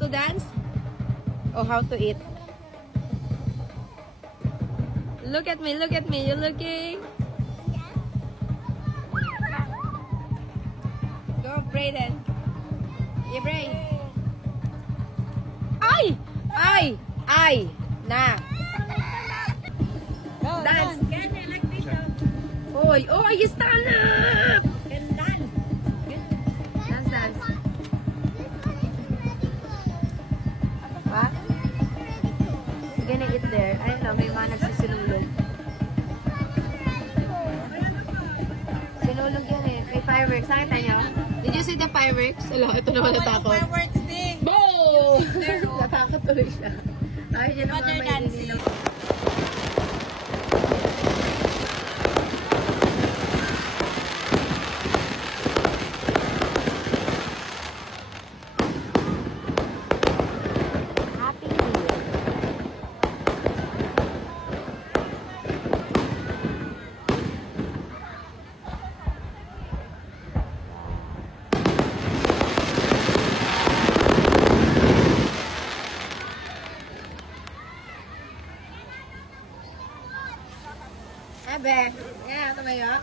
to dance? Or how to eat? Look at me, you're looking. Go, pray then. You pray. Ay! Ay! Ay! Na! Dance! Oy! Oh, you stand up! Dance, dance. What? You're gonna eat there. I don't know, may mga nagsisinulog. Sinulog yan eh. May fireworks. Nakita nyo? Did you see the fireworks? Hello, ito naman natakot. Fireworks day. Boom! Natakot tuloy siya. Ay, yun ang mga may dinilaw. Happy New Year. Ebe, yeah, tumayo.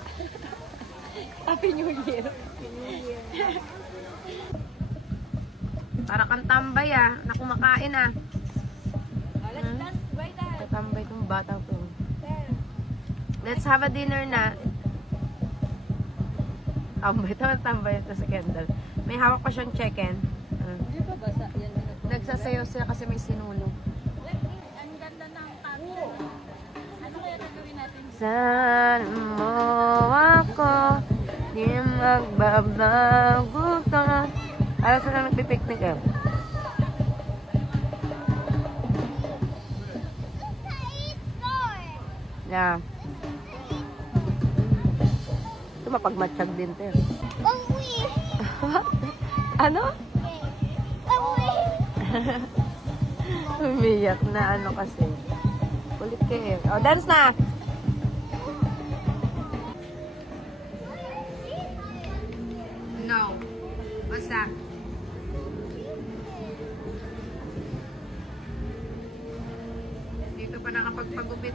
Happy New Year. Para kang tambay ah, na kumakain ah. Let's dance by that. Tatambay tong batang to. Let's have a dinner na. Tambay ito sa Kendall. May hawak pa siyang chicken. Hindi pa basa yan. Nagsasayaw sila kasi may sinulog. Ang ganda ng tapo. Ano kaya gagawin natin? Saan mo ako, di magbabago ka. Ayaw sila nagpipiknik eh. Yeah. Ito mapagmatsyag din ito eh. Ano? Umiyak na ano kasi. Kulit kayo. Oh, dance na! No. What's that? Dito pa nakapagpagupit.